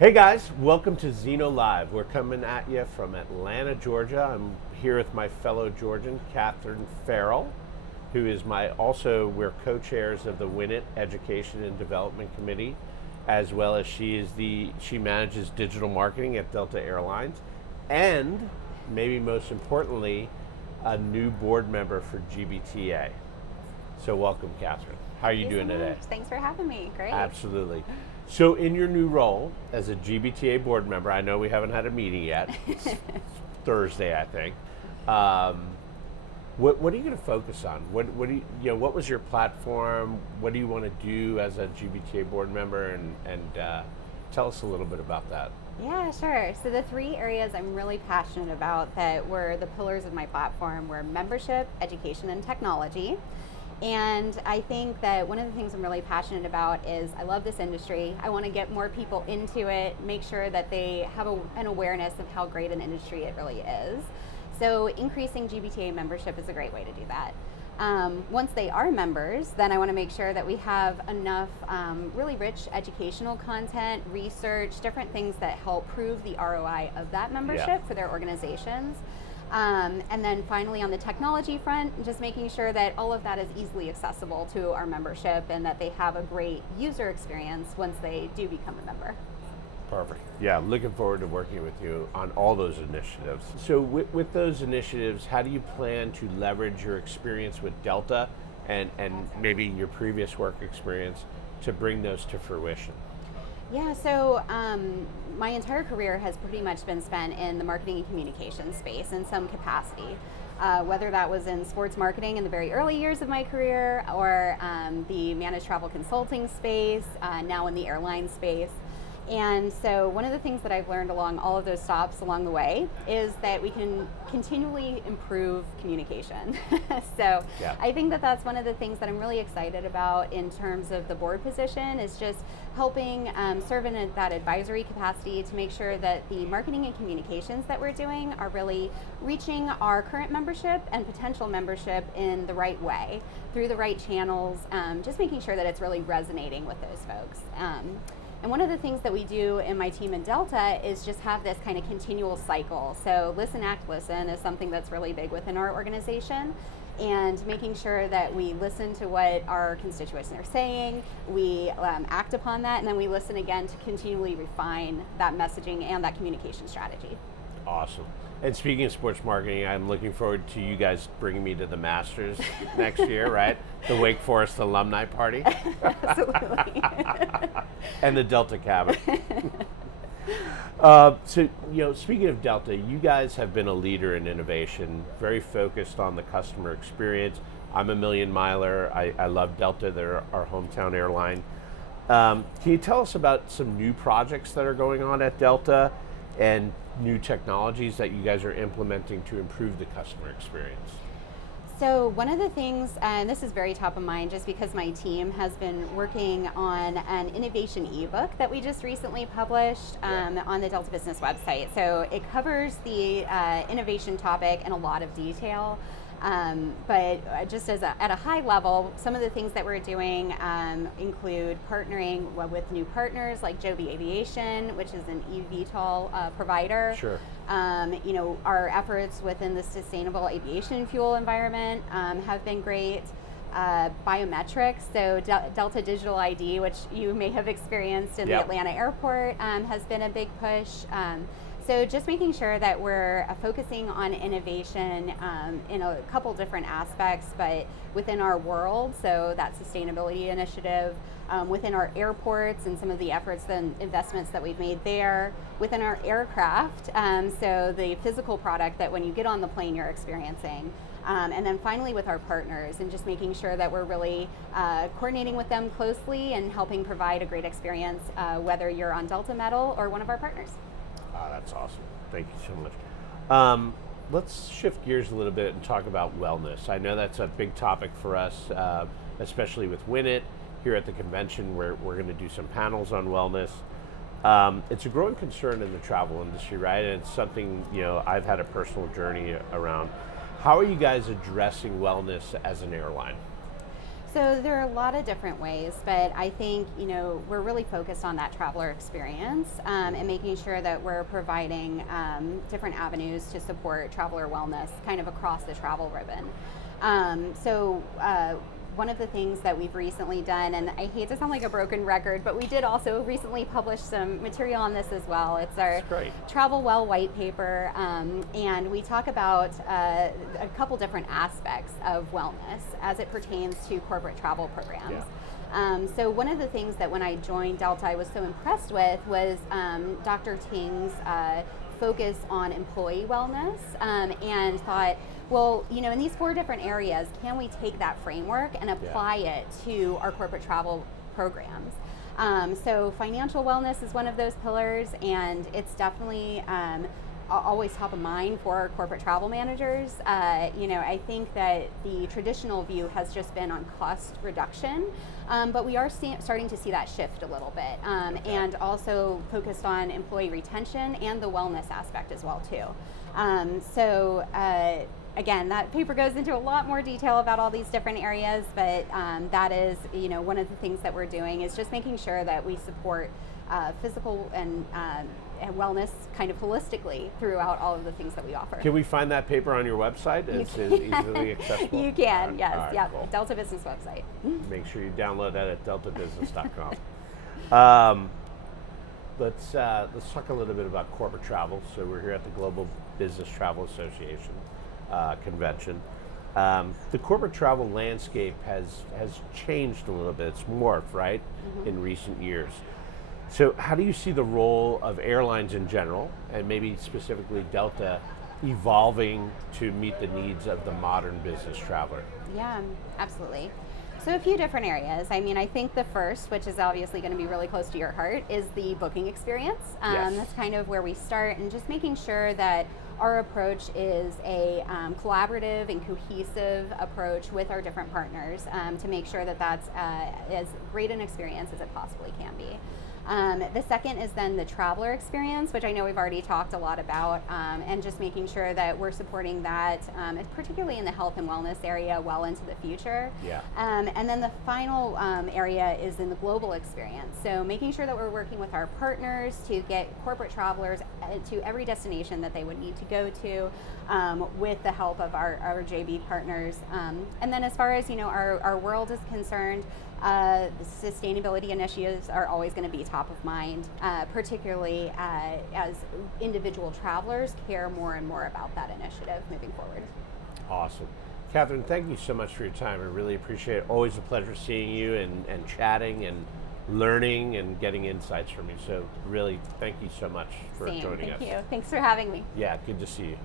Hey guys, welcome to Zeno Live. We're coming at you from Atlanta, Georgia. I'm here with my fellow Georgian, Katharine Farrell, who is we're co-chairs of the WINiT Education and Development Committee, as well as she manages digital marketing at Delta Airlines, and maybe most importantly, a new board member for GBTA. So welcome, Katharine. How are you doing today? Thanks for having me. Great. Absolutely. So in your new role as a GBTA board member, I know we haven't had a meeting yet. It's Thursday, I think. What are you going to focus on? What was your platform? What do you want to do as a GBTA board member? And tell us a little bit about that. Yeah, sure. So the three areas I'm really passionate about that were the pillars of my platform were membership, education, and technology. And I think that one of the things I'm really passionate about is I love this industry. I want to get more people into it, make sure that they have an awareness of how great an industry it really is. So increasing GBTA membership is a great way to do that. Once they are members, then I want to make sure that we have enough really rich educational content, research, different things that help prove the ROI of that membership for their organizations. And then finally on the technology front, just making sure that all of that is easily accessible to our membership and that they have a great user experience once they do become a member. Perfect. Yeah, looking forward to working with you on all those initiatives. So with those initiatives, how do you plan to leverage your experience with Delta and maybe your previous work experience to bring those to fruition? Yeah, so my entire career has pretty much been spent in the marketing and communications space in some capacity, whether that was in sports marketing in the very early years of my career or the managed travel consulting space, now in the airline space. And so one of the things that I've learned along all of those stops along the way is that we can continually improve communication. So I think that that's one of the things that I'm really excited about in terms of the board position is just helping serve in that advisory capacity to make sure that the marketing and communications that we're doing are really reaching our current membership and potential membership in the right way, through the right channels, just making sure that it's really resonating with those folks. And one of the things that we do in my team in Delta is just have this kind of continual cycle. So listen, act, listen is something that's really big within our organization, and making sure that we listen to what our constituents are saying, we act upon that, and then we listen again to continually refine that messaging and that communication strategy. Awesome. And speaking of sports marketing, I'm looking forward to you guys bringing me to the Masters next year, right? The Wake Forest alumni party. Absolutely. And the Delta cabin. Speaking of Delta, you guys have been a leader in innovation, very focused on the customer experience. I'm a million miler. I love Delta. They're our hometown airline. Can you tell us about some new projects that are going on at Delta and new technologies that you guys are implementing to improve the customer experience? So one of the things, and this is very top of mind just because my team has been working on an innovation ebook that we just recently published on the Delta Business website. So it covers the innovation topic in a lot of detail. But just at a high level, some of the things that we're doing include partnering with new partners like Joby Aviation, which is an eVTOL provider. Sure. Our efforts within the sustainable aviation fuel environment have been great. Biometrics, so Delta Digital ID, which you may have experienced in the Atlanta airport, has been a big push. So just making sure that we're focusing on innovation in a couple different aspects, but within our world, so that sustainability initiative, within our airports and some of the efforts and investments that we've made there, within our aircraft, so the physical product that when you get on the plane you're experiencing. And then finally with our partners and just making sure that we're really coordinating with them closely and helping provide a great experience, whether you're on Delta Metal or one of our partners. That's awesome. Thank you so much. Let's shift gears a little bit and talk about wellness. I know that's a big topic for us, especially with WINiT here at the convention. We're going to do some panels on wellness. It's a growing concern in the travel industry, right? And it's something I've had a personal journey around. How are you guys addressing wellness as an airline? So there are a lot of different ways, but I think we're really focused on that traveler experience and making sure that we're providing different avenues to support traveler wellness kind of across the travel ribbon. One of the things that we've recently done, and I hate to sound like a broken record, but we did also recently publish some material on this as well. It's our Travel Well white paper, and we talk about a couple different aspects of wellness as it pertains to corporate travel programs. Yeah. So one of the things that when I joined Delta I was so impressed with was Dr. Ting's focus on employee wellness, and thought, well, in these 4 different areas, can we take that framework and apply it to our corporate travel programs? So financial wellness is one of those pillars, and it's definitely always top of mind for our corporate travel managers. I think that the traditional view has just been on cost reduction, but we are starting to see that shift a little bit, and also focused on employee retention and the wellness aspect as well too. Again, that paper goes into a lot more detail about all these different areas, but that is, one of the things that we're doing is just making sure that we support physical and wellness kind of holistically throughout all of the things that we offer. Can we find that paper on your website? It's easily accessible? You can, yes. Right, yeah, cool. Delta Business website. Make sure you download that at deltabusiness.com. Let's talk a little bit about corporate travel. So we're here at the Global Business Travel Association convention. The corporate travel landscape has changed a little bit. It's morphed, right, in recent years. So how do you see the role of airlines in general, and maybe specifically Delta, evolving to meet the needs of the modern business traveler? Yeah, absolutely. So a few different areas. I mean, I think the first, which is obviously going to be really close to your heart, is the booking experience. Yes. That's kind of where we start, and just making sure that our approach is a collaborative and cohesive approach with our different partners to make sure that that's as great an experience as it possibly can be. The second is then the traveler experience, which I know we've already talked a lot about, and just making sure that we're supporting that, particularly in the health and wellness area, well into the future. Yeah. And then the final area is in the global experience. So making sure that we're working with our partners to get corporate travelers to every destination that they would need to go to, with the help of our JV partners. And then as far as our world is concerned, sustainability initiatives are always going to be top of mind, particularly as individual travelers care more and more about that initiative moving forward. Awesome. Katharine, thank you so much for your time. I really appreciate it. Always a pleasure seeing you and chatting and learning and getting insights from you. So really, thank you so much for joining us. Thank you. Thanks for having me. Yeah, good to see you.